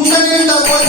ಮುಂದೆ